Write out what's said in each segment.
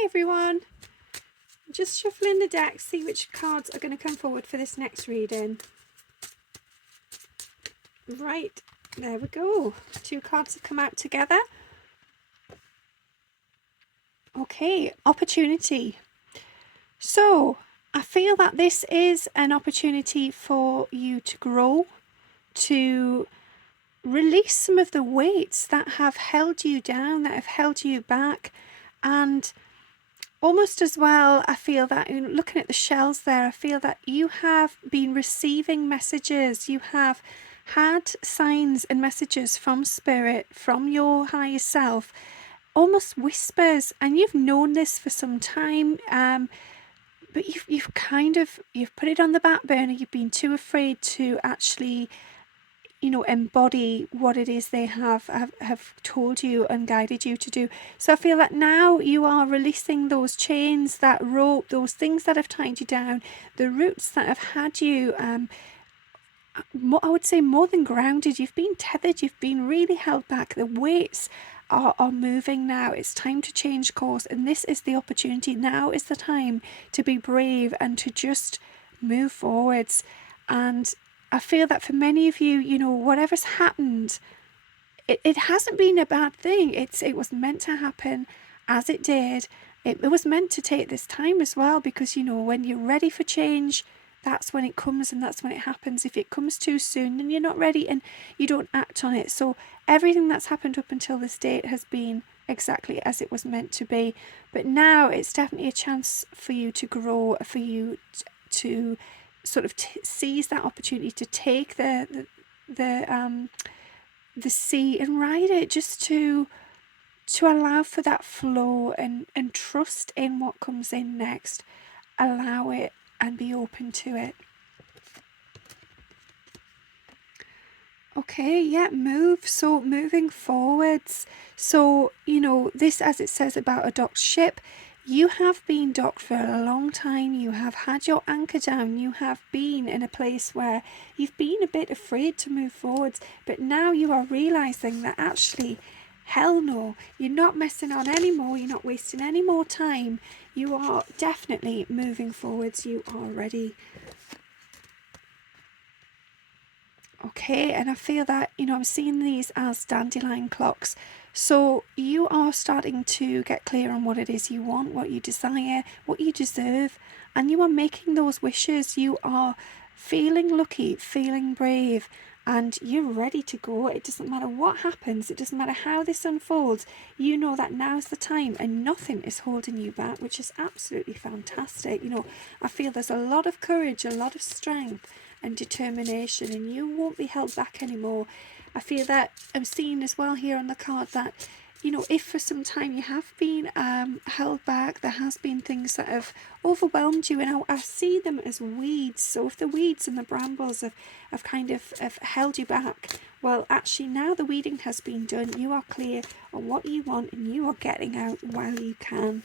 Hi everyone, just shuffling the deck, see which cards are going to come forward for this next reading. Right, there we go. Two cards have come out together. Okay, opportunity. So I feel that this is an opportunity for you to grow, to release some of the weights that have held you down, that have held you back, and almost as well, I feel that looking at the shells there, I feel that you have been receiving messages. You have had signs and messages from Spirit, from your higher self, almost whispers, and you've known this for some time. But you've put it on the back burner. You've been too afraid to actually embody what it is they have told you and guided you to do. So I feel that now you are releasing those chains, that rope, those things that have tied you down, the roots that have had you, I would say more than grounded. You've been tethered, you've been really held back. The weights are moving now. It's time to change course, and this is the opportunity. Now is the time to be brave and to just move forwards. And I feel that for many of you, whatever's happened, it hasn't been a bad thing. It was meant to happen as it did. It was meant to take this time as well, because, when you're ready for change, that's when it comes and that's when it happens. If it comes too soon, then you're not ready and you don't act on it. So everything that's happened up until this date has been exactly as it was meant to be. But now it's definitely a chance for you to grow, for you to sort of seize that opportunity to take the sea and ride it, just to allow for that flow and trust in what comes in next. Allow it and be open to it. Okay, yeah, move. So moving forwards. So, this, as it says about a docked ship, you have been docked for a long time. You have had your anchor down. You have been in a place where you've been a bit afraid to move forwards, but now you are realizing that actually, hell no, you're not messing on anymore. You're not wasting any more time. You are definitely moving forwards. You are ready. Okay, and I feel that, I'm seeing these as dandelion clocks. So you are starting to get clear on what it is you want, what you desire, what you deserve, and you are making those wishes. You are feeling lucky, feeling brave, and you're ready to go. It doesn't matter what happens. It doesn't matter how this unfolds. You know that now's the time and nothing is holding you back, which is absolutely fantastic. I feel there's a lot of courage, a lot of strength and determination, and you won't be held back anymore. I feel that I'm seeing as well here on the card that, if for some time you have been held back, there has been things that have overwhelmed you, and I see them as weeds. So if the weeds and the brambles have kind of held you back, well, actually now the weeding has been done. You are clear on what you want and you are getting out while you can.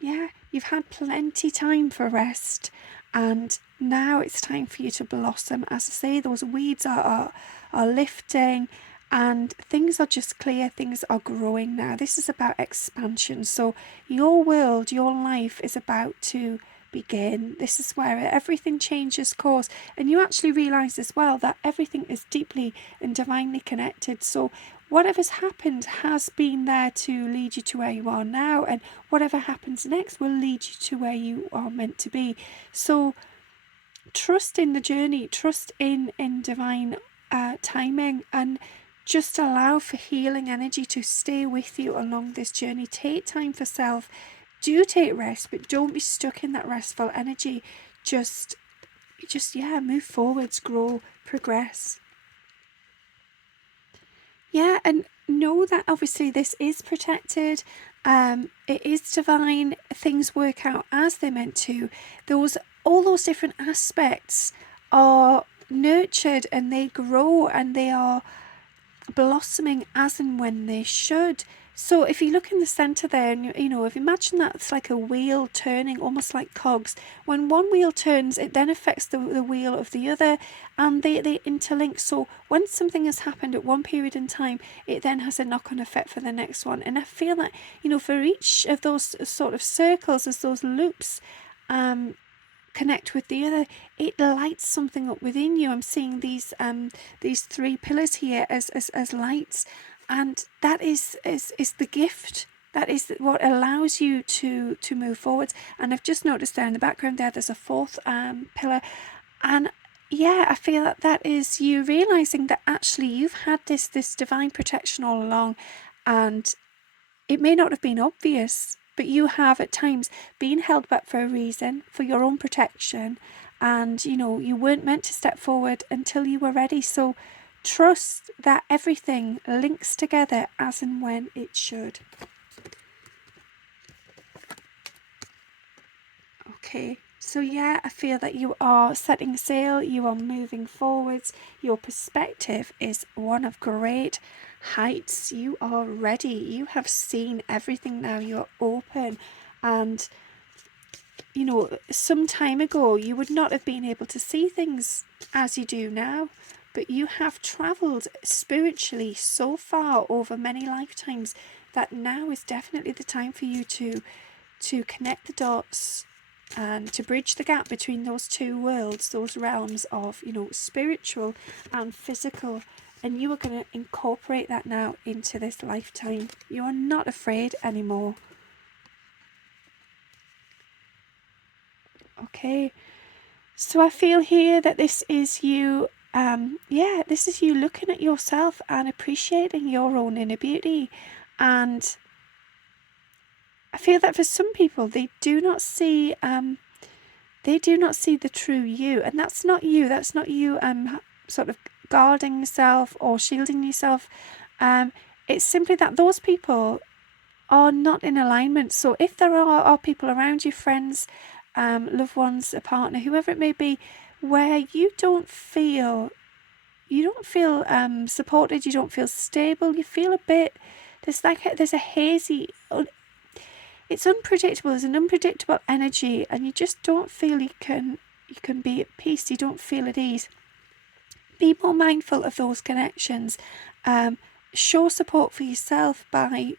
Yeah, you've had plenty time for rest, and now it's time for you to blossom. As I say, those weeds are lifting and things are just clear, things are growing now. This is about expansion. So your world, your life is about to begin. This is where everything changes course, and you actually realize as well that everything is deeply and divinely connected. So whatever's happened has been there to lead you to where you are now, and whatever happens next will lead you to where you are meant to be. So trust in the journey, trust in divine timing, and just allow for healing energy to stay with you along this journey. Take time for self. Do take rest, but don't be stuck in that restful energy. Just move forwards, grow, progress. Yeah, and know that obviously this is protected. It is divine. Things work out as they're meant to. All those different aspects are nurtured and they grow and they are blossoming as and when they should. So if you look in the center there, and if you imagine that's like a wheel turning, almost like cogs. When one wheel turns, it then affects the wheel of the other, and they interlink. So when something has happened at one period in time, it then has a knock-on effect for the next one. And I feel that, for each of those sort of circles, as those loops connect with the other, it lights something up within you. I'm seeing these three pillars here as lights, and that is the gift. That is what allows you to move forward. And I've just noticed there in the background there's a fourth pillar, and yeah, I feel that is you realizing that actually you've had this divine protection all along, and it may not have been obvious, but you have at times been held back for a reason, for your own protection, and you weren't meant to step forward until you were ready. So trust that everything links together as and when it should. Okay, so yeah, I feel that you are setting sail, you are moving forwards, your perspective is one of great heights. You are ready, you have seen everything now, you're open. And some time ago you would not have been able to see things as you do now, but you have travelled spiritually so far over many lifetimes that now is definitely the time for you to connect the dots and to bridge the gap between those two worlds, those realms of spiritual and physical. And you are going to incorporate that now into this lifetime. You are not afraid anymore. Okay, so I feel here that this is you this is you looking at yourself and appreciating your own inner beauty. And I feel that for some people they do not see the true you, and that's not you sort of guarding yourself or shielding yourself. It's simply that those people are not in alignment. So if there are people around you, friends, loved ones, a partner, whoever it may be, where you don't feel supported, you don't feel stable, you feel a bit, there's a hazy, it's unpredictable, there's an unpredictable energy, and you just don't feel you can be at peace, you don't feel at ease. Be more mindful of those connections. Show support for yourself by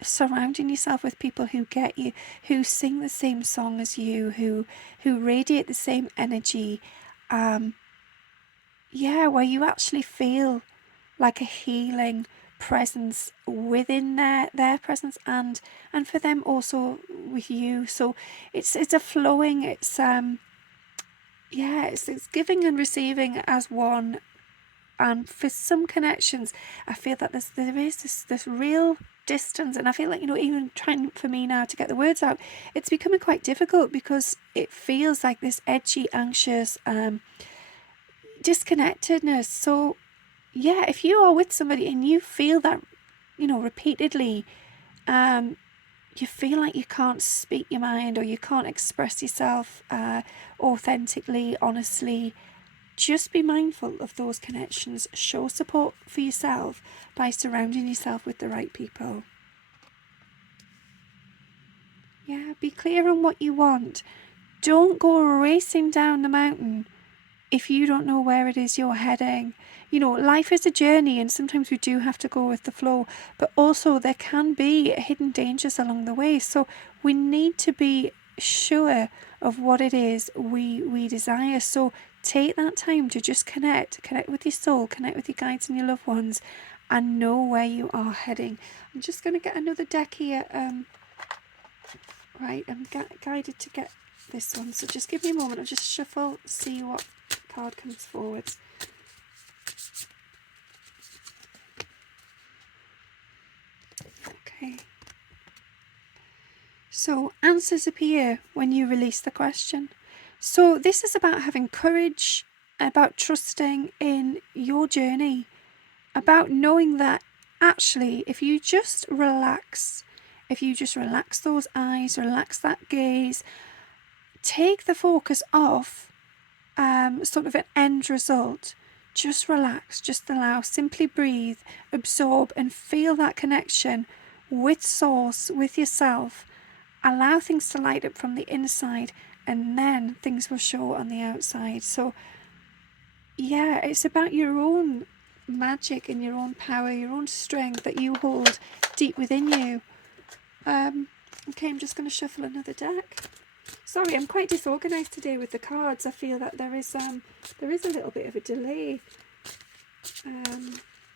surrounding yourself with people who get you, who sing the same song as you, who radiate the same energy, where you actually feel like a healing presence within their presence, and for them also with you. So it's a flowing, it's giving and receiving as one. And for some connections, I feel that there is this real distance, and I feel like even trying for me now to get the words out, it's becoming quite difficult because it feels like this edgy, anxious disconnectedness. So yeah, if you are with somebody and you feel that repeatedly, you feel like you can't speak your mind or you can't express yourself authentically, honestly, just be mindful of those connections. Show support for yourself by surrounding yourself with the right people. Yeah, be clear on what you want. Don't go racing down the mountain if you don't know where it is you're heading. Life is a journey, and sometimes we do have to go with the flow, but also there can be hidden dangers along the way. So we need to be sure of what it is we desire. So take that time to just connect with your soul, connect with your guides and your loved ones, and know where you are heading. I'm just going to get another deck here. Right, I'm guided to get this one, so just give me a moment. I'll just shuffle, see what card comes forward. Okay. So answers appear when you release the question. So this is about having courage, about trusting in your journey, about knowing that actually if you just relax those eyes, relax that gaze, take the focus off sort of an end result, just relax, just allow, simply breathe, absorb and feel that connection with source, with yourself. Allow things to light up from the inside, and then things will show on the outside. So yeah, it's about your own magic and your own power, your own strength that you hold deep within you. Okay, I'm just going to shuffle another deck. Sorry, I'm quite disorganized today with the cards. I feel that there is a little bit of a delay,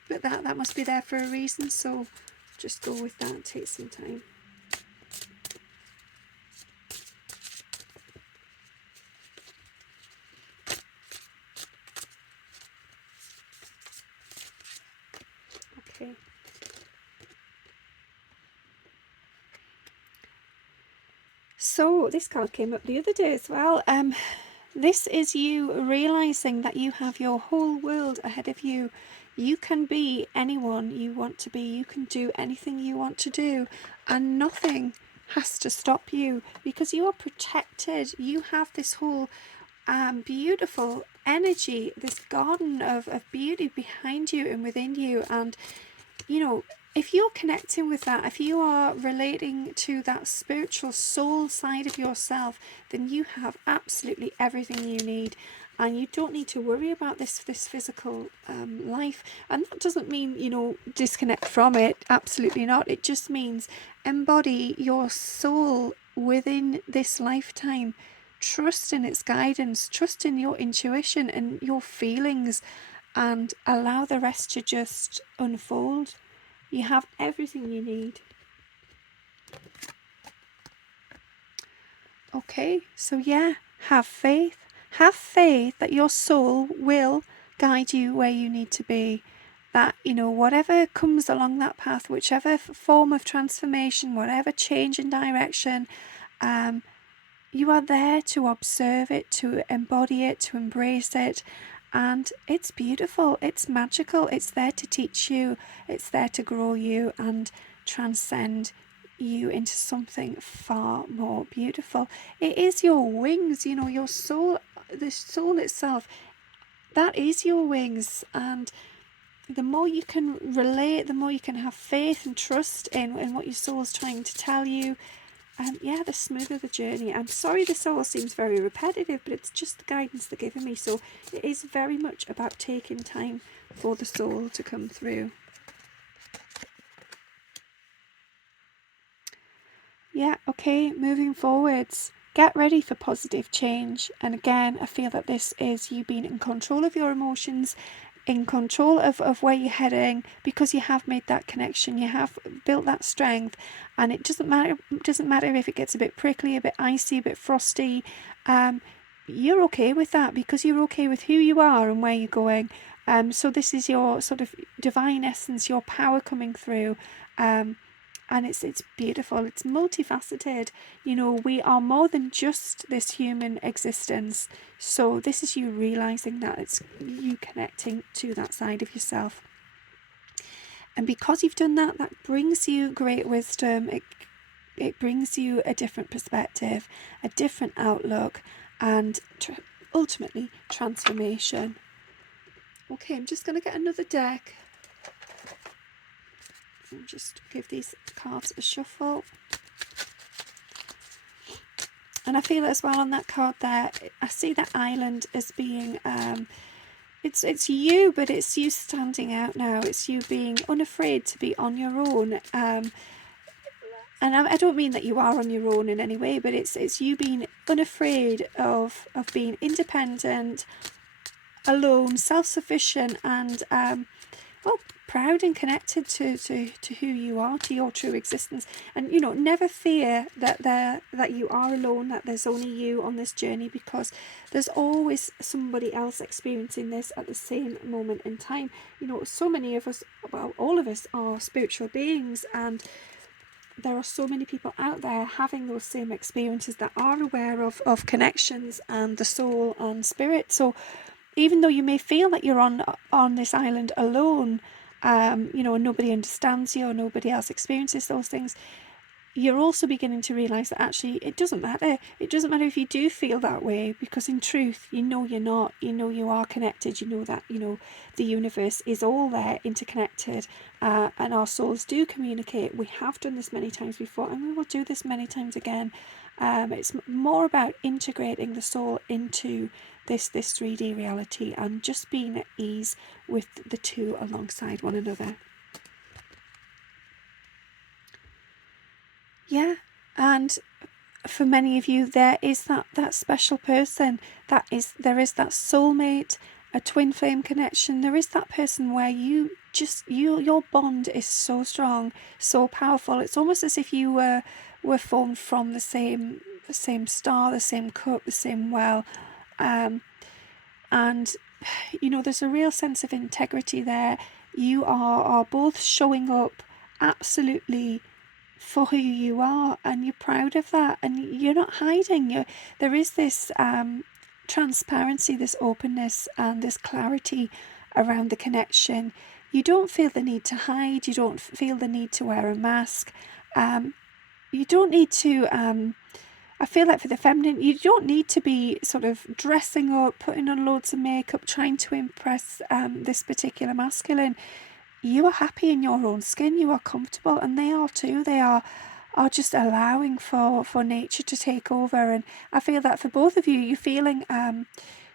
but that must be there for a reason. So just go with that. Take some time. Okay. So this card came up the other day as well. This is you realizing that you have your whole world ahead of you. You can be anyone you want to be. You can do anything you want to do, and nothing has to stop you because you are protected. You have this whole beautiful energy, this garden of beauty behind you and within you. And you know, if you're connecting with that, if you are relating to that spiritual soul side of yourself, then you have absolutely everything you need, and you don't need to worry about this physical life. And that doesn't mean, you know, disconnect from it. Absolutely not. It just means embody your soul within this lifetime. Trust in its guidance, trust in your intuition and your feelings, and allow the rest to just unfold. You have everything you need. Okay, so yeah, have faith. Have faith that your soul will guide you where you need to be. That, you know, whatever comes along that path, whichever form of transformation, whatever change in direction, you are there to observe it, to embody it, to embrace it. And it's beautiful, it's magical, it's there to teach you, it's there to grow you and transcend you into something far more beautiful. It is your wings, you know, your soul, the soul itself, that is your wings. And the more you can relate, the more you can have faith and trust in what your soul's trying to tell you. Yeah, the smoother the journey. I'm sorry this all seems very repetitive, but it's just the guidance they're giving me. So it is very much about taking time for the soul to come through. Yeah, okay, moving forwards. Get ready for positive change. And again, I feel that this is you being in control of your emotions, in control of where you're heading, because you have made that connection, you have built that strength. And it doesn't matter if it gets a bit prickly, a bit icy, a bit frosty. You're okay with that because you're okay with who you are and where you're going. So this is your sort of divine essence, your power coming through. And it's beautiful, it's multifaceted. You know, we are more than just this human existence. So this is you realizing that, it's you connecting to that side of yourself. And because you've done that, that brings you great wisdom. It brings you a different perspective, a different outlook, and ultimately transformation. Okay, I'm just going to get another deck. And just give these cards a shuffle. And I feel as well on that card there, I see that island as being, it's you, but it's you standing out now. It's you being unafraid to be on your own. And I don't mean that you are on your own in any way, but it's you being unafraid of being independent, alone, self-sufficient, and well, proud and connected to who you are, to your true existence. And you know, never fear that you are alone, that there's only you on this journey, because there's always somebody else experiencing this at the same moment in time. You know, so many of us, well, all of us are spiritual beings, and there are so many people out there having those same experiences that are aware of connections and the soul and spirit. So even though you may feel that you're on this island alone, you know, nobody understands you or nobody else experiences those things, you're also beginning to realize that actually it doesn't matter. It doesn't matter if you do feel that way, because in truth, you know you're not. You know you are connected. You know that, the universe is all there, interconnected, and our souls do communicate. We have done this many times before, and we will do this many times again. It's more about integrating the soul into this 3D reality and just being at ease with the two alongside one another. Yeah, and for many of you, there is that special person. There is that soulmate, a twin flame connection. There is that person where your bond is so strong, so powerful. It's almost as if you were formed from the same star, the same cup, the same well, and there's a real sense of integrity there. You are both showing up absolutely for who you are, and you're proud of that, and you're not hiding. There is this transparency, this openness, and this clarity around the connection. You don't feel the need to hide. You don't feel the need to wear a mask. You don't need to I feel like for the feminine, you don't need to be sort of dressing up, putting on loads of makeup, trying to impress this particular masculine. You are happy in your own skin, you are comfortable, and they are too. They are just allowing for nature to take over. And I feel that for both of you, you're feeling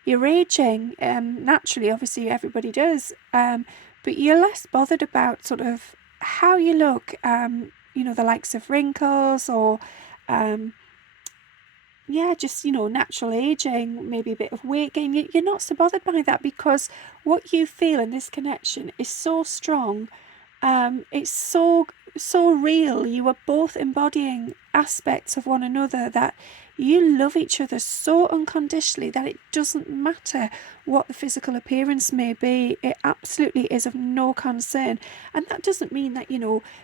you're aging naturally. Obviously everybody does, but you're less bothered about sort of how you look, the likes of wrinkles or just natural aging, maybe a bit of weight gain. You're not so bothered by that, because what you feel in this connection is so strong. It's so real. You are both embodying aspects of one another, that you love each other so unconditionally that it doesn't matter what the physical appearance may be. It absolutely is of no concern. And that doesn't mean that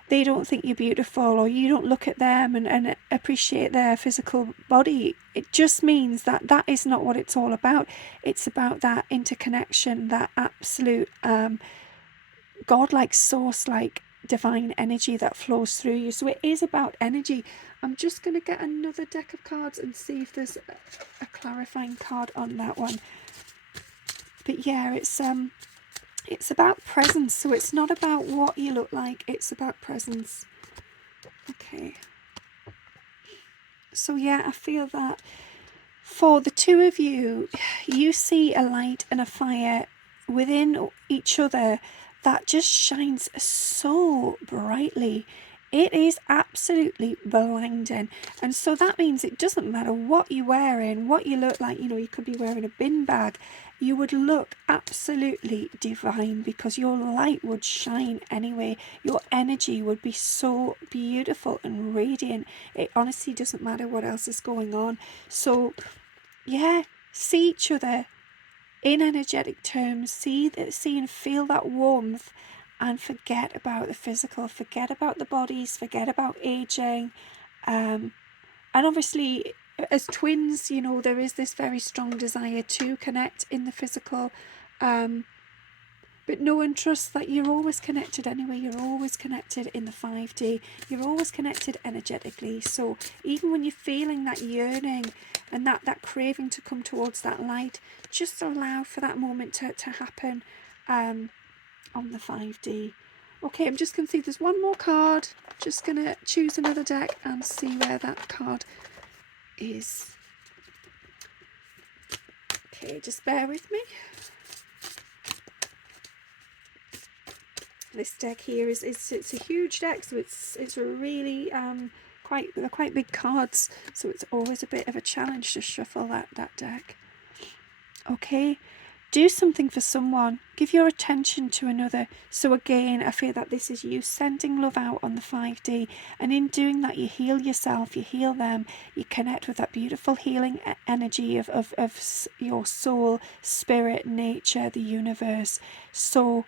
they don't think you're beautiful, or you don't look at them and appreciate their physical body. It just means that that is not what it's all about. It's about that interconnection, that absolute godlike source-like divine energy that flows through you. So it is about energy. I'm just going to get another deck of cards and see if there's a clarifying card on that one. But yeah, it's about presence. So it's not about what you look like, it's about presence. Okay. So yeah, I feel that for the two of you, you see a light and a fire within each other that just shines so brightly. It is absolutely blinding. And so that means it doesn't matter what you're wearing, what you look like. You could be wearing a bin bag. You would look absolutely divine, because your light would shine anyway. Your energy would be so beautiful and radiant. It honestly doesn't matter what else is going on. So yeah, see each other in energetic terms, see and feel that warmth, and forget about the physical, forget about the bodies, forget about aging. And obviously as twins, there is this very strong desire to connect in the physical, but know and trust that you're always connected anyway. You're always connected in the 5D. You're always connected energetically. So even when you're feeling that yearning and that craving to come towards that light, just allow for that moment to happen on the 5D. Okay, I'm just going to see if there's one more card. Just going to choose another deck and see where that card is. Okay, just bear with me. This deck here it's a huge deck, so it's a really they're quite big cards, so it's always a bit of a challenge to shuffle that deck. Okay, do something for someone, give your attention to another. So again, I feel that this is you sending love out on the 5D, and in doing that you heal yourself, you heal them, you connect with that beautiful healing energy of your soul, spirit, nature, the universe. So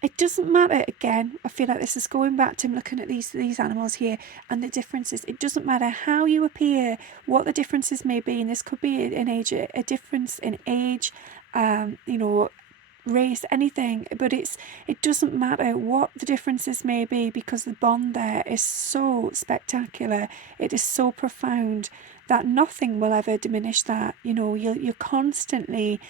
it doesn't matter, again, I feel like this is going back to looking at these animals here and the differences. It doesn't matter how you appear, what the differences may be, and this could be an age, a difference in age, race, anything, but it doesn't matter what the differences may be, because the bond there is so spectacular, it is so profound, that nothing will ever diminish that. You're constantly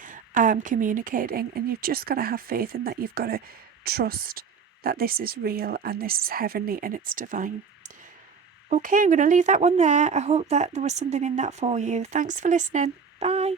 communicating, and you've just got to have faith in that. You've got to trust that this is real and this is heavenly and it's divine. Okay, I'm going to leave that one there. I hope that there was something in that for you. Thanks for listening. Bye.